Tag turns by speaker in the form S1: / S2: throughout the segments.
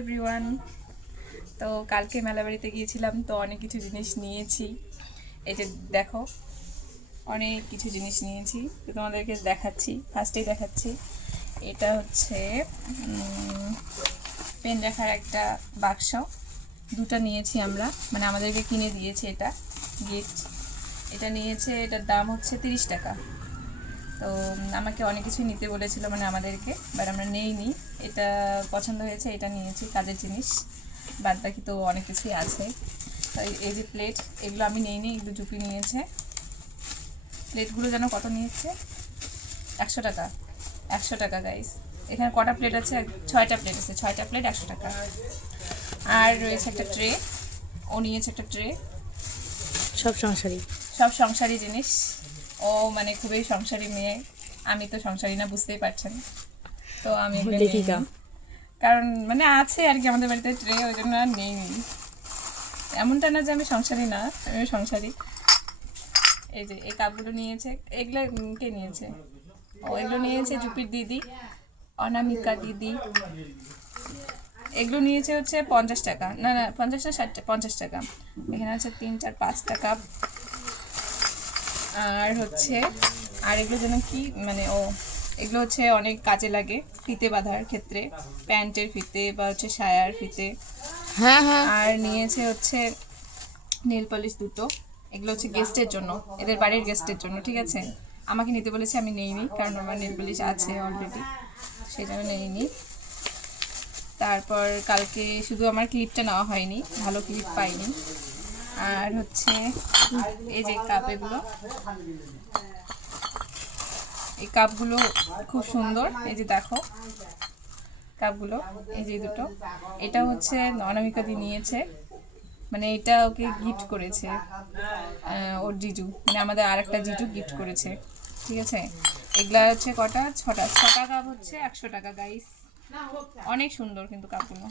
S1: Everyone তো কালকে মেলাবাড়িতে গিয়েছিলাম, তো অনেক কিছু জিনিস নিয়েছি। এই যে দেখো, অনেক কিছু জিনিস নিয়েছি। তো তোমাদেরকে দেখাচ্ছি ফার্স্টেই দেখাচ্ছি। এটা হচ্ছে পেন রাখার একটা বাক্স। দুটো নিয়েছি আমরা মানে আমাদেরকে কিনে দিয়েছে এটা গিফট এটা নিয়েছে, এটার দাম হচ্ছে তিরিশ টাকা। তো আমাকে অনেক কিছু নিতে বলেছিল মানে আমাদেরকে বাট আমরা নেইনি। এটা পছন্দ হয়েছে এটা নিয়েছি কাজের জিনিস। বাদ বাকি তো অনেক কিছুই আছে। তো এই- যে প্লেট এগুলো আমি নেইনি এগুলো জুপি নিয়েছে। প্লেটগুলো যেন কত নিয়েছে? একশো টাকা। একশো টাকা গাইস এখানে কটা প্লেট আছে? ছয়টা প্লেট আছে। ছয়টা প্লেট একশো টাকা। আর রয়েছে একটা ট্রে ও নিয়েছে একটা ট্রে
S2: সব সংসারই
S1: সব সংসারী জিনিস। ও মানে খুবই সংসারী মেয়ে। আমি তো সংসারী না বুঝতেই পারছেন। তো আমি কারণ মানে আছে আর কি আমাদের বাড়িতে ট্রে ওই জন্য আর নেই এমনটা না যে আমি সংসারী না আমি সংসারী। এই যে এই কাপগুলো নিয়েছে এগুলো কে নিয়েছে? ও এগুলো নিয়েছে জুপির দিদি অনামিকা দিদি। এগুলো নিয়েছে হচ্ছে পঞ্চাশ টাকা। না না পঞ্চাশ না ষাট পঞ্চাশ টাকা। এখানে আছে তিন চার পাঁচটা কাপ আর হচ্ছে আর এগুলো যেন কি মানে ও এগুলো হচ্ছে অনেক কাজে লাগে ফিতে বাঁধার ক্ষেত্রে প্যান্টের ফিতে বা হচ্ছে সায়ার ফিতে।
S2: হ্যাঁ হ্যাঁ।
S1: আর নিয়েছে হচ্ছে নেল পলিশ দুটো এগুলো হচ্ছে গেস্টের জন্য এদের বাড়ির গেস্টের জন্য ঠিক আছে? আমাকে নিতে বলেছে আমি নেইনি কারণ আমার নেল পলিশ আছে অলরেডি সেই জন্য নেইনি। তারপর কালকে শুধু আমার ক্লিপটা নেওয়া হয়নি ভালো ক্লিপ পাইনি। আর হচ্ছে এই যে কাপ এগুলো। এই কাপগুলো খুব সুন্দর। এই যে দেখো, কাপগুলো, এই যে দুটো। এটা হচ্ছে অনামিকা দি নিয়েছে। মানে এটা ওকে গিফট করেছে ওর জিজু। মানে আমাদের আর একটা জিজু গিফট করেছে। ঠিক আছে? এগুলা হচ্ছে কটা? ছটা। ছটা কাপ হচ্ছে একশো টাকা গাইস অনেক সুন্দর কিন্তু কাপগুলো।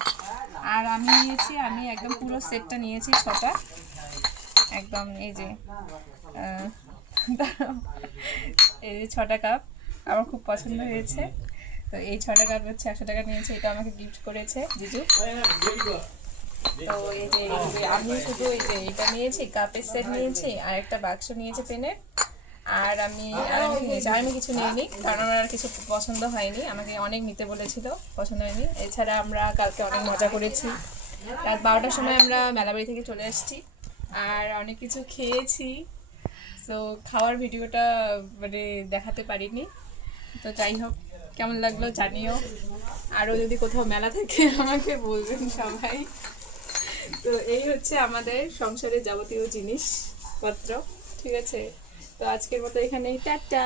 S1: আর আমি নিয়েছি, আমি একদম পুরো সেটটা নিয়েছি ছটা। একদম এই যে এই যে ছটা কাপ আমার খুব পছন্দ হয়েছে। তো এই ছটা কাপ হচ্ছে একশো টাকা নিয়েছে, এটা আমাকে গিফট করেছে জিজু। তো এই যে, আমি শুধু এই যে এটা নিয়েছি, কাপের সেট নিয়েছি, আর একটা বাক্স নিয়েছে পেনের। আর আমি আর আমি কিছু নিইনি, কারণ আমার আর কিছু পছন্দ হয়নি। আমাকে অনেক নিতে বলেছিল, পছন্দ হয়নি। এছাড়া আমরা কালকে অনেক মজা করেছি। রাত বারোটার সময় আমরা মেলাবাড়ি থেকে চলে এসেছি। আর অনেক কিছু খেয়েছি। তো খাওয়ার ভিডিওটা মানে দেখাতে পারিনি। তো যাই হোক, কেমন লাগল জানিও। আরও যদি কোথাও মেলা থাকে, আমাকে বলবেন সবাই। তো এই হচ্ছে আমাদের সংসারের যাবতীয় জিনিসপত্র, ঠিক আছে? তো আজকের মতো এখানেই, টাটা!